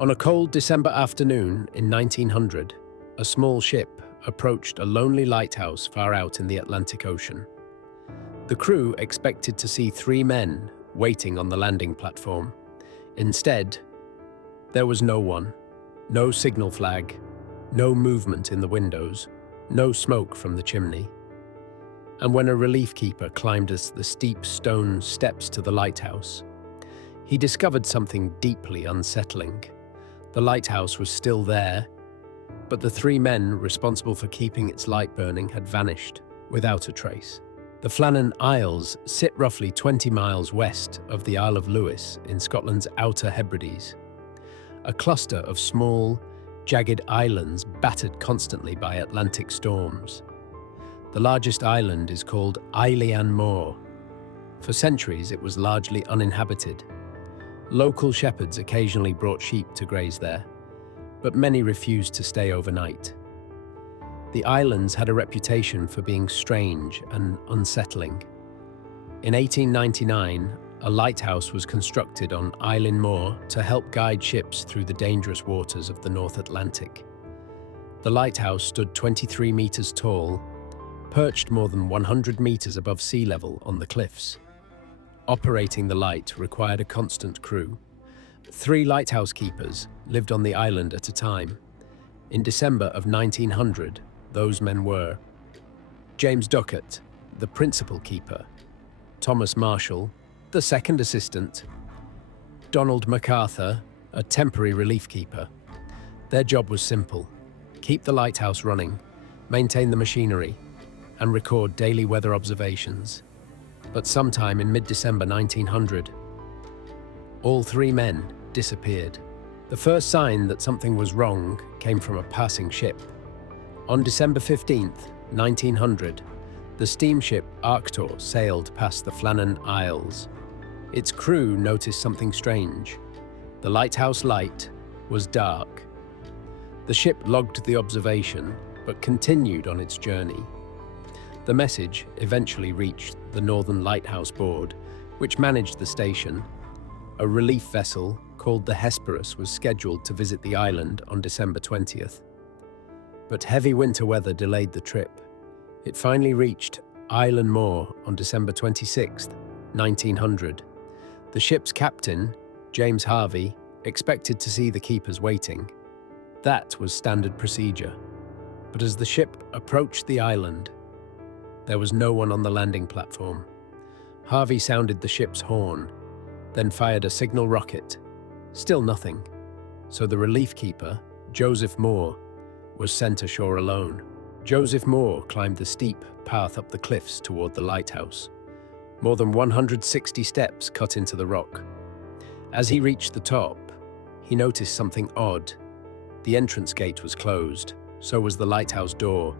On a cold December afternoon in 1900, a small ship approached a lonely lighthouse far out in the Atlantic Ocean. The crew expected to see three men waiting on the landing platform. Instead, there was no one, no signal flag, no movement in the windows, no smoke from the chimney. And when a relief keeper climbed the steep stone steps to the lighthouse, he discovered something deeply unsettling. The lighthouse was still there, but the three men responsible for keeping its light burning had vanished without a trace. The Flannan Isles sit roughly 20 miles west of the Isle of Lewis in Scotland's Outer Hebrides, a cluster of small, jagged islands battered constantly by Atlantic storms. The largest island is called Eilean Mòr. For centuries, it was largely uninhabited. Local shepherds occasionally brought sheep to graze there, but many refused to stay overnight. The islands had a reputation for being strange and unsettling. In 1899, a lighthouse was constructed on Eilean Mòr to help guide ships through the dangerous waters of the North Atlantic. The lighthouse stood 23 meters tall, perched more than 100 meters above sea level on the cliffs. Operating the light required a constant crew. 3 lighthouse keepers lived on the island at a time. In December of 1900, those men were James Ducat, the principal keeper; Thomas Marshall, the second assistant; Donald McArthur, a temporary relief keeper. Their job was simple: keep the lighthouse running, maintain the machinery, and record daily weather observations. But sometime in mid-December 1900, all 3 men disappeared. The first sign that something was wrong came from a passing ship. On December 15th, 1900, the steamship Arctur sailed past the Flannan Isles. Its crew noticed something strange. The lighthouse light was dark. The ship logged the observation, but continued on its journey. The message eventually reached the Northern Lighthouse Board, which managed the station. A relief vessel called the Hesperus was scheduled to visit the island on December 20th. But heavy winter weather delayed the trip. It finally reached Eilean Mòr on December 26, 1900. The ship's captain, James Harvey, expected to see the keepers waiting. That was standard procedure. But as the ship approached the island, there was no one on the landing platform. Harvey sounded the ship's horn, then fired a signal rocket. Still nothing. So the relief keeper, Joseph Moore, was sent ashore alone. Joseph Moore climbed the steep path up the cliffs toward the lighthouse. More than 160 steps cut into the rock. As he reached the top, he noticed something odd. The entrance gate was closed, so was the lighthouse door.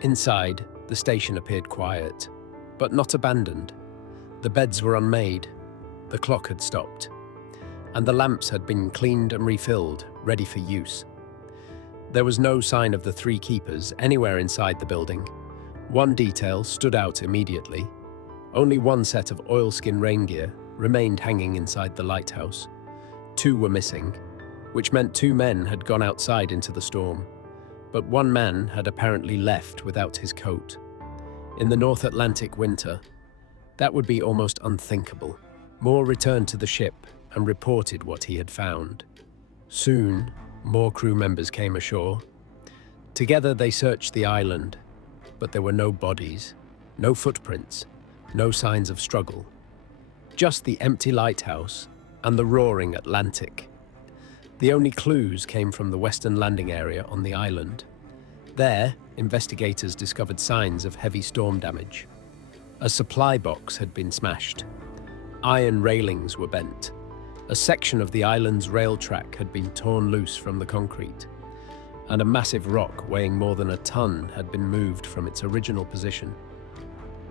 Inside, the station appeared quiet, but not abandoned. The beds were unmade, the clock had stopped, and the lamps had been cleaned and refilled, ready for use. There was no sign of the 3 keepers anywhere inside the building. One detail stood out immediately. Only one set of oilskin rain gear remained hanging inside the lighthouse. 2 were missing, which meant 2 men had gone outside into the storm. But one man had apparently left without his coat. In the North Atlantic winter, that would be almost unthinkable. Moore returned to the ship and reported what he had found. Soon, more crew members came ashore. Together they searched the island, but there were no bodies, no footprints, no signs of struggle. Just the empty lighthouse and the roaring Atlantic. The only clues came from the western landing area on the island. There, investigators discovered signs of heavy storm damage. A supply box had been smashed. Iron railings were bent. A section of the island's rail track had been torn loose from the concrete, and a massive rock weighing more than a ton had been moved from its original position.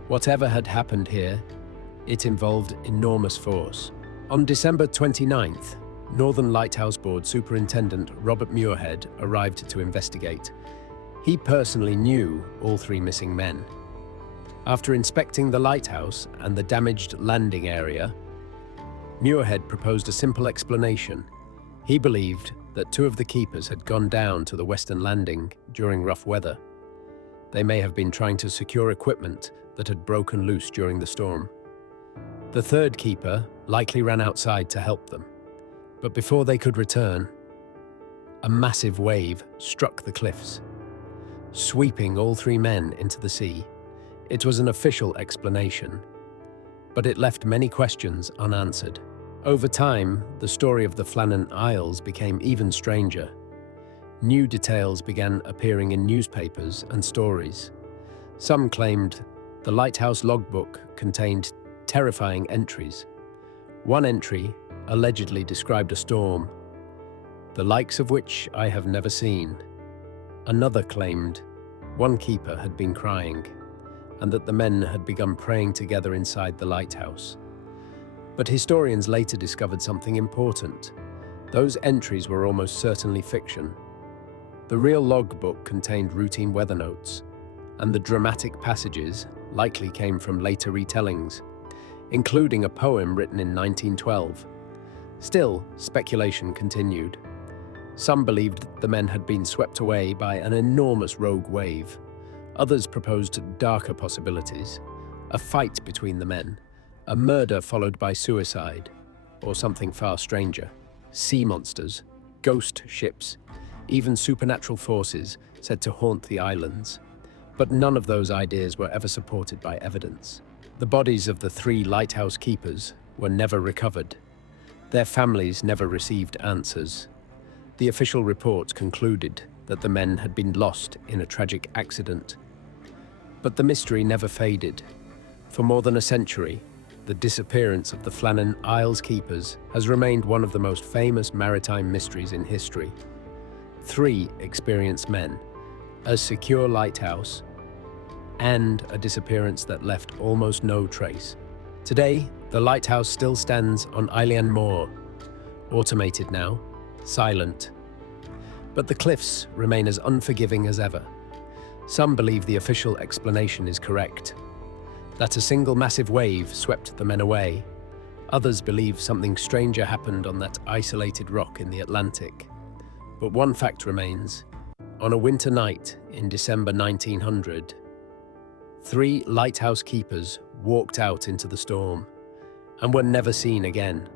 Whatever had happened here, it involved enormous force. On December 29th, Northern Lighthouse Board Superintendent Robert Muirhead arrived to investigate. He personally knew all 3 missing men. After inspecting the lighthouse and the damaged landing area, Muirhead proposed a simple explanation. He believed that two of the keepers had gone down to the western landing during rough weather. They may have been trying to secure equipment that had broken loose during the storm. The third keeper likely ran outside to help them, but before they could return, a massive wave struck the cliffs, sweeping all three men into the sea. It was an official explanation, but it left many questions unanswered. Over time, the story of the Flannan Isles became even stranger. New details began appearing in newspapers and stories. Some claimed the lighthouse logbook contained terrifying entries. One entry allegedly described a storm, the likes of which I have never seen. Another claimed one keeper had been crying, and that the men had begun praying together inside the lighthouse. But historians later discovered something important. Those entries were almost certainly fiction. The real logbook contained routine weather notes, and the dramatic passages likely came from later retellings, including a poem written in 1912. Still, speculation continued. Some believed the men had been swept away by an enormous rogue wave. Others proposed darker possibilities: a fight between the men, a murder followed by suicide, or something far stranger: sea monsters, ghost ships, even supernatural forces said to haunt the islands. But none of those ideas were ever supported by evidence. The bodies of the three lighthouse keepers were never recovered. Their families never received answers. The official report concluded that the men had been lost in a tragic accident. But the mystery never faded. For more than a century, the disappearance of the Flannan Isles keepers has remained one of the most famous maritime mysteries in history. Three experienced men, a secure lighthouse, and a disappearance that left almost no trace. Today, the lighthouse still stands on Eilean Mòr, automated now, silent. But the cliffs remain as unforgiving as ever. Some believe the official explanation is correct, that a single massive wave swept the men away. Others believe something stranger happened on that isolated rock in the Atlantic. But one fact remains. On a winter night in December 1900, three lighthouse keepers walked out into the storm and were never seen again.